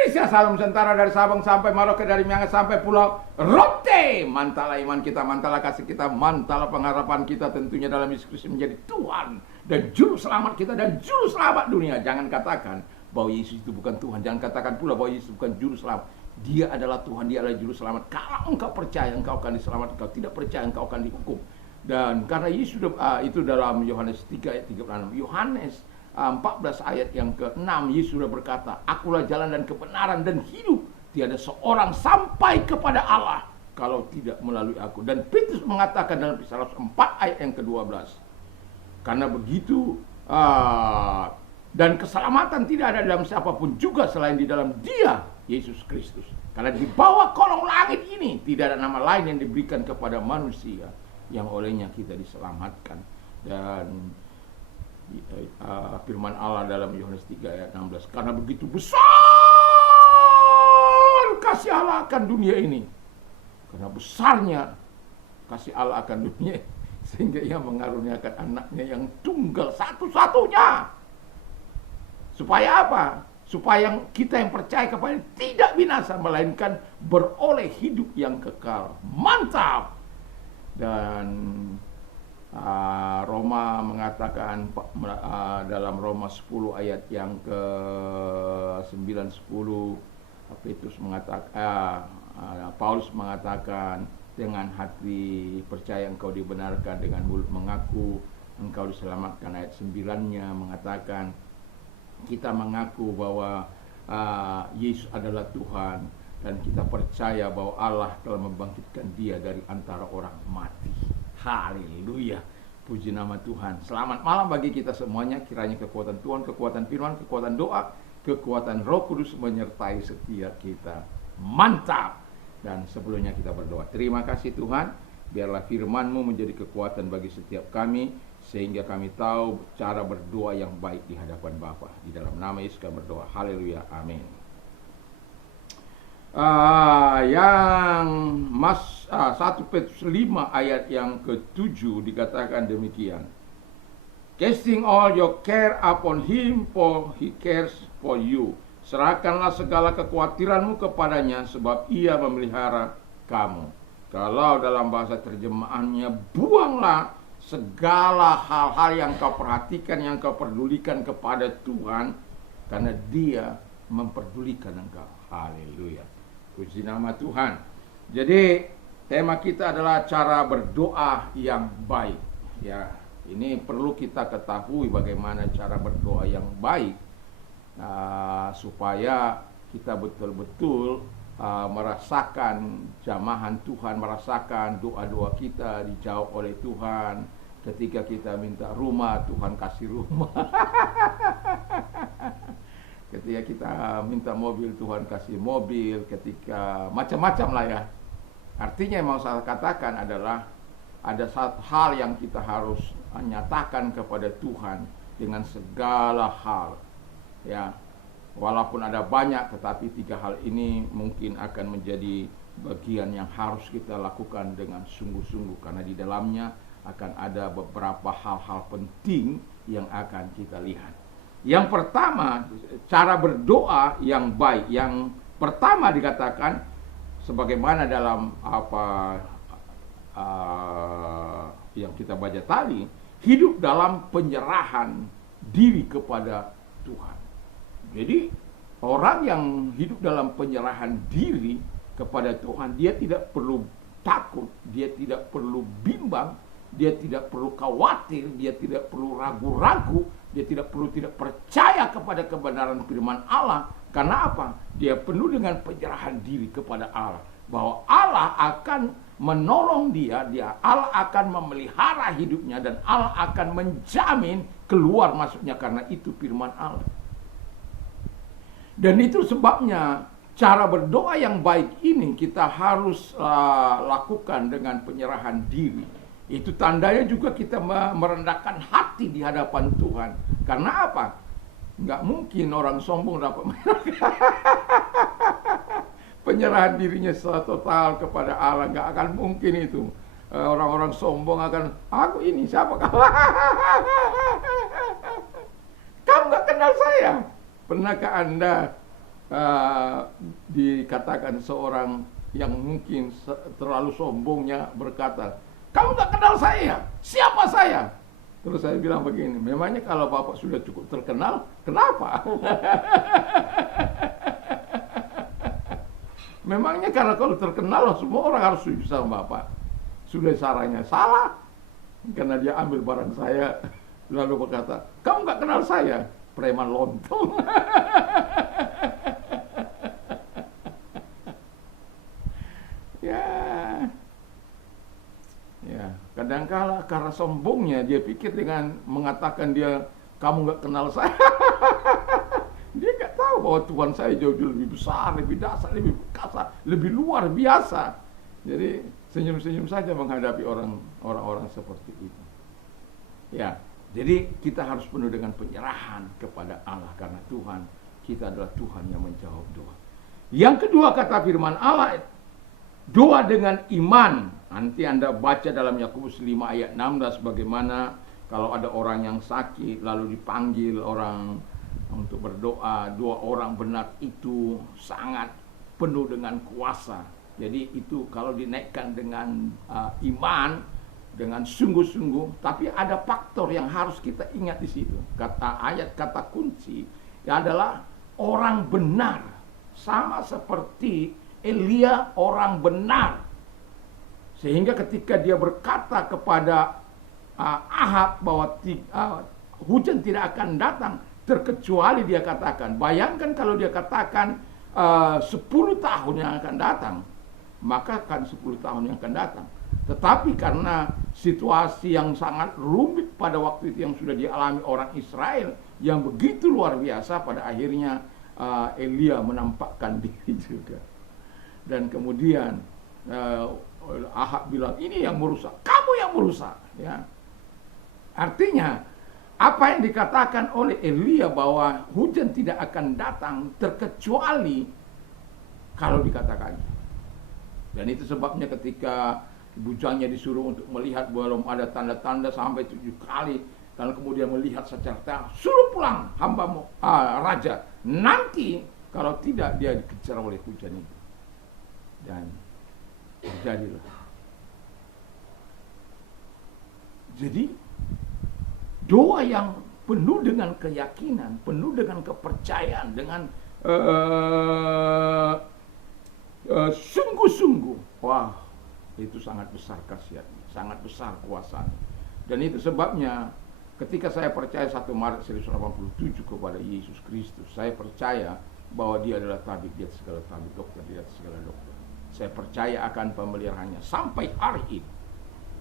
Indonesia, salam Nusantara dari Sabang sampai Merauke, dari Miangas sampai Pulau Rote. Mantalah iman kita, mantalah kasih kita, mantalah pengharapan kita tentunya dalam Yesus Kristus menjadi Tuhan dan Juru Selamat kita dan Juru Selamat dunia. Jangan katakan bahwa Yesus itu bukan Tuhan. Jangan katakan pula bahwa Yesus bukan Juru Selamat. Dia adalah Tuhan, dia adalah Juru Selamat. Kalau engkau percaya, engkau akan diselamatkan. Engkau tidak percaya, engkau akan dihukum. Dan karena Yesus itu dalam Yohanes 3 ayat 36. Yohanes 14 ayat yang ke-6, Yesus sudah berkata, akulah jalan dan kebenaran dan hidup. Tiada seorang sampai kepada Allah kalau tidak melalui aku. Dan Petrus mengatakan dalam Kisah 4 ayat yang ke-12, karena begitu dan keselamatan tidak ada dalam siapapun juga selain di dalam Dia, Yesus Kristus. Karena di bawah kolong langit ini tidak ada nama lain yang diberikan kepada manusia yang olehnya kita diselamatkan. Dan firman Allah dalam Yohanes 3 ayat 16, karena begitu besar kasih Allah akan dunia ini, karena besarnya kasih Allah akan dunia, sehingga Ia mengaruniakan anaknya yang tunggal satu-satunya. Supaya apa? Supaya kita yang percaya kepada tidak binasa, melainkan beroleh hidup yang kekal. Mantap. Dan Roma mengatakan dalam Roma 10 ayat yang ke-9 10, Petrus mengatakan, Paulus mengatakan, dengan hati percaya engkau dibenarkan, dengan mulut mengaku engkau diselamatkan. Ayat 9-nya mengatakan kita mengaku bahwa Yesus adalah Tuhan, dan kita percaya bahwa Allah telah membangkitkan Dia dari antara orang mati. Haleluya, puji nama Tuhan. Selamat malam bagi kita semuanya. Kiranya kekuatan Tuhan, kekuatan firman, kekuatan doa, kekuatan Roh Kudus menyertai setiap kita. Mantap. Dan sebelumnya kita berdoa. Terima kasih Tuhan, biarlah firman-Mu menjadi kekuatan bagi setiap kami, sehingga kami tahu cara berdoa yang baik di hadapan Bapa. Di dalam nama Yesus kami berdoa. Haleluya, amin. 1 Petrus 5 ayat yang ke-7 dikatakan demikian. Casting all your care upon him, for he cares for you. Serahkanlah segala kekhawatiranmu kepadanya, sebab ia memelihara kamu. Kalau dalam bahasa terjemahannya, buanglah segala hal-hal yang kau perhatikan, yang kau pedulikan kepada Tuhan, karena Dia memperdulikan engkau. Haleluya, puji nama Tuhan. Jadi tema kita adalah cara berdoa yang baik. Ya, ini perlu kita ketahui bagaimana cara berdoa yang baik, supaya kita betul-betul merasakan jamahan Tuhan, merasakan doa-doa kita dijawab oleh Tuhan. Ketika kita minta rumah, Tuhan kasih rumah. Ketika kita minta mobil, Tuhan kasih mobil. Ketika macam-macam lah ya. Artinya yang mau saya katakan adalah ada satu hal yang kita harus nyatakan kepada Tuhan dengan segala hal. Ya, walaupun ada banyak, tetapi 3 hal ini mungkin akan menjadi bagian yang harus kita lakukan dengan sungguh-sungguh, karena di dalamnya akan ada beberapa hal-hal penting yang akan kita lihat. Yang pertama, cara berdoa yang baik. Yang pertama dikatakan sebagaimana dalam yang kita baca tadi, hidup dalam penyerahan diri kepada Tuhan. Jadi orang yang hidup dalam penyerahan diri kepada Tuhan, dia tidak perlu takut, dia tidak perlu bimbang, dia tidak perlu khawatir, dia tidak perlu ragu-ragu, dia tidak perlu tidak percaya kepada kebenaran firman Allah. Karena apa? Dia penuh dengan penyerahan diri kepada Allah, bahwa Allah akan menolong dia, Allah akan memelihara hidupnya, dan Allah akan menjamin keluar masuknya, karena itu firman Allah. Dan itu sebabnya cara berdoa yang baik ini kita harus lakukan dengan penyerahan diri. Itu tandanya juga kita merendahkan hati di hadapan Tuhan. Karena apa? Nggak mungkin orang sombong dapat penyerahan dirinya secara total kepada Allah. Nggak akan mungkin itu. Orang-orang sombong akan, aku ini siapa kau? Kamu nggak kenal saya. Pernahkah Anda dikatakan seorang yang mungkin terlalu sombongnya berkata, kamu nggak kenal saya, siapa saya? Terus saya bilang begini, memangnya kalau Bapak sudah cukup terkenal, kenapa? Memangnya karena kalau terkenal semua orang harus setuju sama Bapak. Sudah caranya salah, karena dia ambil barang saya, lalu berkata, kamu nggak kenal saya, preman lontong. Kadangkala karena sombongnya dia pikir dengan mengatakan dia kamu nggak kenal saya, dia nggak tahu bahwa Tuhan saya jauh lebih besar, lebih dahsyat, lebih kasar, lebih luar biasa. Jadi senyum-senyum saja menghadapi orang-orang seperti itu. Ya, jadi kita harus penuh dengan penyerahan kepada Allah karena Tuhan kita adalah Tuhan yang menjawab doa. Yang kedua kata firman Allah, doa dengan iman. Nanti Anda baca dalam Yakobus 5 ayat 16 bagaimana kalau ada orang yang sakit lalu dipanggil orang untuk berdoa. Doa orang benar itu sangat penuh dengan kuasa. Jadi itu kalau dinaikkan dengan iman, dengan sungguh-sungguh. Tapi ada faktor yang harus kita ingat di situ. Kata kunci adalah orang benar. Sama seperti Elia orang benar. Sehingga ketika dia berkata kepada Ahab bahwa hujan tidak akan datang, terkecuali dia katakan, bayangkan kalau dia katakan 10 tahun yang akan datang, maka kan 10 tahun yang akan datang. Tetapi karena situasi yang sangat rumit pada waktu itu yang sudah dialami orang Israel, yang begitu luar biasa, pada akhirnya Elia menampakkan diri juga. Dan kemudian Ahab bilang, ini yang merusak, kamu yang merusak. Ya. Artinya, apa yang dikatakan oleh Elia bahwa hujan tidak akan datang terkecuali kalau dikatakan. Dan itu sebabnya ketika bujangnya disuruh untuk melihat belum ada tanda-tanda sampai 7 kali, lalu kemudian melihat secara terang, suruh pulang hambamu raja. Nanti kalau tidak dia dikejar oleh hujan itu. Dan terjadilah. Jadi doa yang penuh dengan keyakinan, penuh dengan kepercayaan, dengan sungguh-sungguh, wah, itu sangat besar khasiatnya, sangat besar kuasanya. Dan itu sebabnya ketika saya percaya 1 Maret 1987 kepada Yesus Kristus, saya percaya bahwa dia adalah tabib di atas segala tabib, dokter di atas segala dokter. Saya percaya akan pemeliharaannya sampai hari ini.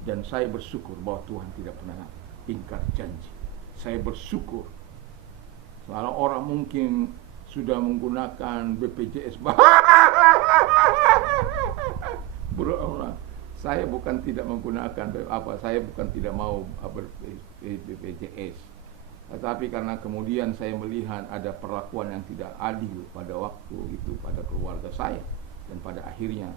Dan saya bersyukur bahwa Tuhan tidak pernah ingkar janji. Saya bersyukur. Kalau orang mungkin sudah menggunakan BPJS, saya bukan tidak menggunakan saya bukan tidak mau BPJS. Tetapi karena kemudian saya melihat ada perlakuan yang tidak adil pada waktu itu pada keluarga saya. Dan pada akhirnya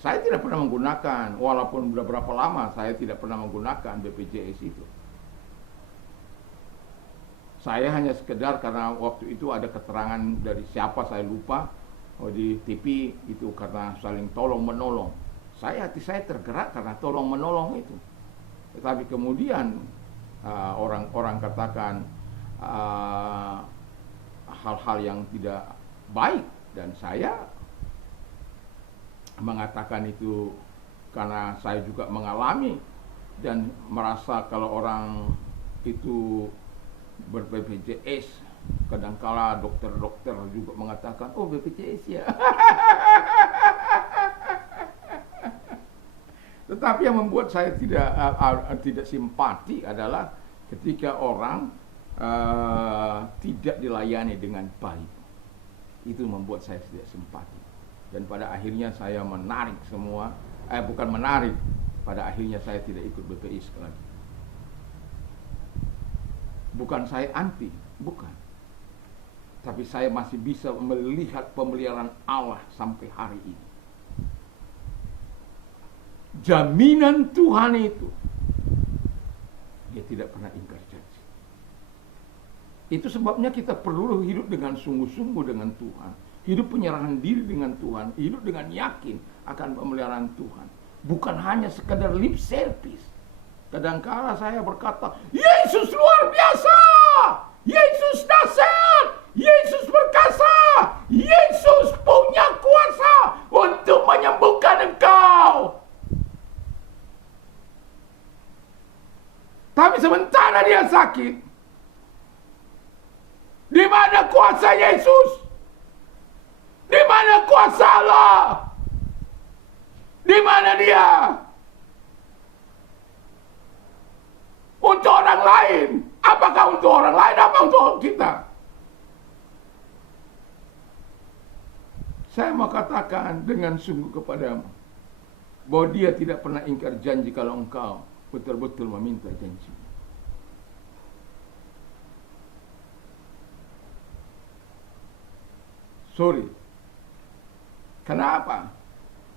saya tidak pernah menggunakan, walaupun sudah berapa lama saya tidak pernah menggunakan BPJS itu. Saya hanya sekedar karena waktu itu ada keterangan dari siapa saya lupa, di TV itu karena saling tolong menolong. Hati saya tergerak karena tolong menolong itu. Tetapi kemudian orang-orang katakan hal-hal yang tidak baik, dan saya mengatakan itu karena saya juga mengalami dan merasa kalau orang itu ber-BPJS, kadangkala dokter-dokter juga mengatakan, oh BPJS ya. Tetapi yang membuat saya tidak simpati adalah ketika orang tidak dilayani dengan baik. Itu membuat saya tidak simpati. Dan pada akhirnya saya menarik semua, bukan menarik, pada akhirnya saya tidak ikut BPJS lagi. Bukan saya anti, bukan. Tapi saya masih bisa melihat pemeliharaan Allah sampai hari ini. Jaminan Tuhan itu, dia tidak pernah ingkar janji. Itu sebabnya kita perlu hidup dengan sungguh-sungguh dengan Tuhan. Hidup penyerahan diri dengan Tuhan. Hidup dengan yakin akan pemeliharaan Tuhan. Bukan hanya sekedar lip service. Kadangkala saya berkata, Yesus luar biasa! Yesus dahsyat! Yesus perkasa! Yesus punya kuasa untuk menyembuhkan engkau! Tapi sementara dia sakit, di mana kuasa Yesus? Di mana kuasa Allah? Di mana dia? Untuk orang lain. Apakah untuk orang lain? Apa untuk kita? Saya mau katakan dengan sungguh kepadamu, bahwa dia tidak pernah ingkar janji kalau engkau betul-betul meminta janji. Sorry. Kenapa?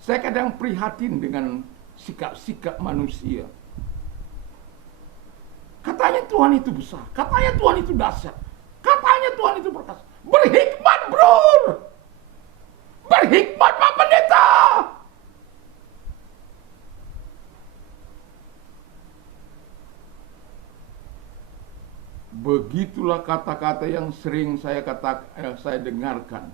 Saya kadang prihatin dengan sikap-sikap manusia. Katanya Tuhan itu besar, katanya Tuhan itu dahsyat, katanya Tuhan itu perkasa. Berhikmat, bro. Berhikmat, Pak Pendeta. Begitulah kata-kata yang sering saya dengarkan.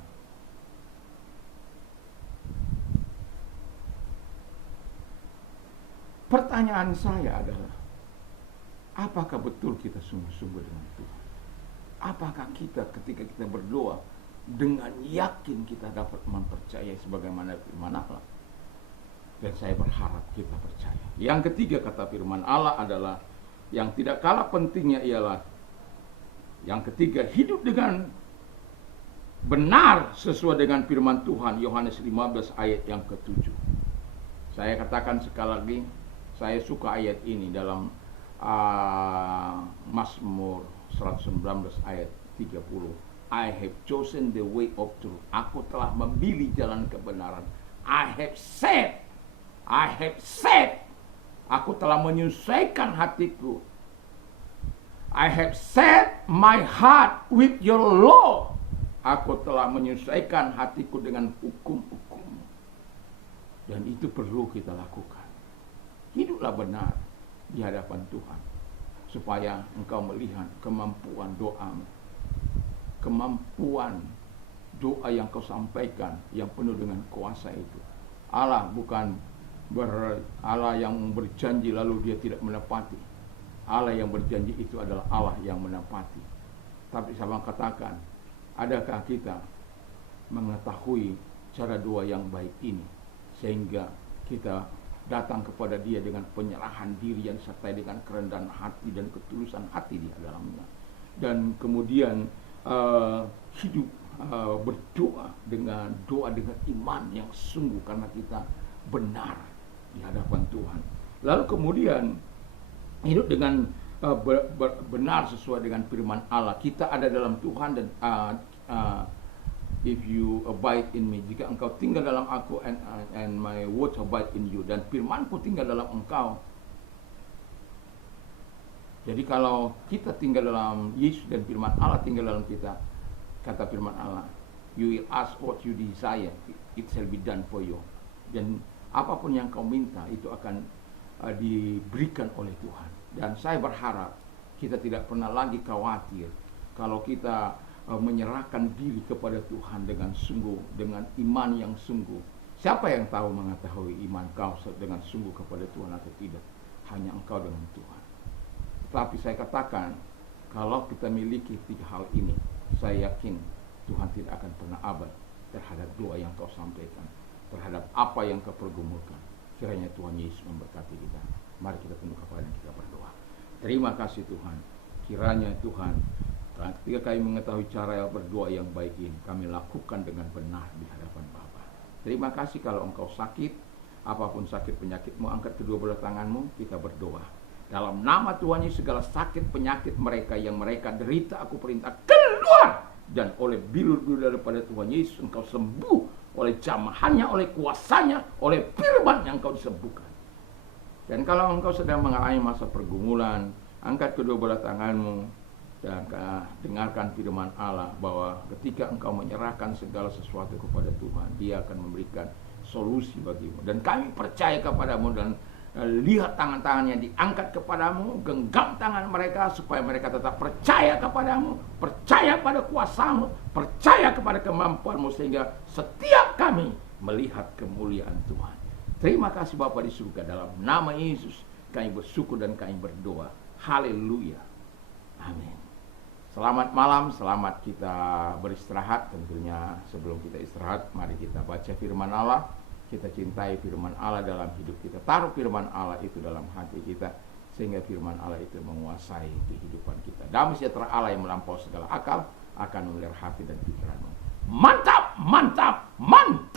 Pertanyaan saya adalah, apakah betul kita sungguh-sungguh dengan Tuhan? Apakah kita ketika kita berdoa dengan yakin kita dapat mempercayai sebagaimana firman Allah? Dan saya berharap kita percaya. Yang ketiga kata firman Allah adalah, yang tidak kalah pentingnya ialah, yang ketiga, hidup dengan benar sesuai dengan firman Tuhan. Yohanes 15 ayat yang ke-7. Saya katakan sekali lagi, saya suka ayat ini dalam Mazmur 119 ayat 30. I have chosen the way of truth. Aku telah memilih jalan kebenaran. I have said. Aku telah menyesuaikan hatiku. I have set my heart with your law. Aku telah menyesuaikan hatiku dengan hukum-hukum. Dan itu perlu kita lakukan. Hiduplah benar di hadapan Tuhan, supaya engkau melihat kemampuan doamu. Kemampuan doa yang kau sampaikan yang penuh dengan kuasa itu. Allah bukan Allah yang berjanji lalu dia tidak menepati. Allah yang berjanji itu adalah Allah yang menepati. Tapi saya katakan, adakah kita mengetahui cara doa yang baik ini, sehingga kita datang kepada dia dengan penyerahan diri yang disertai dengan kerendahan hati dan ketulusan hati di dalamnya. Dan kemudian hidup berdoa dengan iman yang sungguh, karena kita benar di hadapan Tuhan. Lalu kemudian hidup dengan benar sesuai dengan firman Allah. Kita ada dalam Tuhan dan if you abide in me, jika engkau tinggal dalam aku and my words abide in you, dan firmanku tinggal dalam engkau. Jadi kalau kita tinggal dalam Yesus dan firman Allah tinggal dalam kita, kata firman Allah, you will ask what you desire, it shall be done for you. Dan apapun yang kau minta itu akan diberikan oleh Tuhan. Dan saya berharap kita tidak pernah lagi khawatir kalau kita menyerahkan diri kepada Tuhan dengan sungguh, dengan iman yang sungguh. Siapa yang tahu mengetahui iman kau dengan sungguh kepada Tuhan atau tidak? Hanya engkau dengan Tuhan. Tapi saya katakan, kalau kita miliki tiga hal ini, saya yakin Tuhan tidak akan pernah abad terhadap doa yang kau sampaikan, terhadap apa yang kau pergumulkan. Kiranya Tuhan Yesus memberkati kita. Mari kita tunduk kepala dan kita berdoa. Terima kasih Tuhan. Kiranya Tuhan, ketika kami mengetahui cara berdoa yang baik ini, kami lakukan dengan benar di hadapan Bapa. Terima kasih kalau engkau sakit, apapun sakit penyakitmu, angkat kedua belah tanganmu, kita berdoa. Dalam nama Tuhan Yesus, segala sakit penyakit mereka yang mereka derita, aku perintah keluar. Dan oleh bilur-bilur daripada Tuhan Yesus, engkau sembuh oleh jamahannya, oleh kuasanya, oleh firman yang engkau disembuhkan. Dan kalau engkau sedang mengalami masa pergumulan, angkat kedua belah tanganmu. Dan dengarkan firman Allah bahwa ketika engkau menyerahkan segala sesuatu kepada Tuhan, Dia akan memberikan solusi bagimu. Dan kami percaya kepadamu dan lihat tangan-tangannya diangkat kepadamu, genggam tangan mereka supaya mereka tetap percaya kepadamu, percaya pada kuasamu, percaya kepada kemampuanmu, sehingga setiap kami melihat kemuliaan Tuhan. Terima kasih Bapa di surga, dalam nama Yesus kami bersyukur dan kami berdoa. Haleluya. Amin. Selamat malam, selamat kita beristirahat. Tentunya sebelum kita istirahat, mari kita baca firman Allah. Kita cintai firman Allah dalam hidup kita. Taruh firman Allah itu dalam hati kita, sehingga firman Allah itu menguasai kehidupan kita. Damai sejahtera Allah yang melampaui segala akal akan memelihara hati dan pikiranmu. Mantap, mantap, mantap.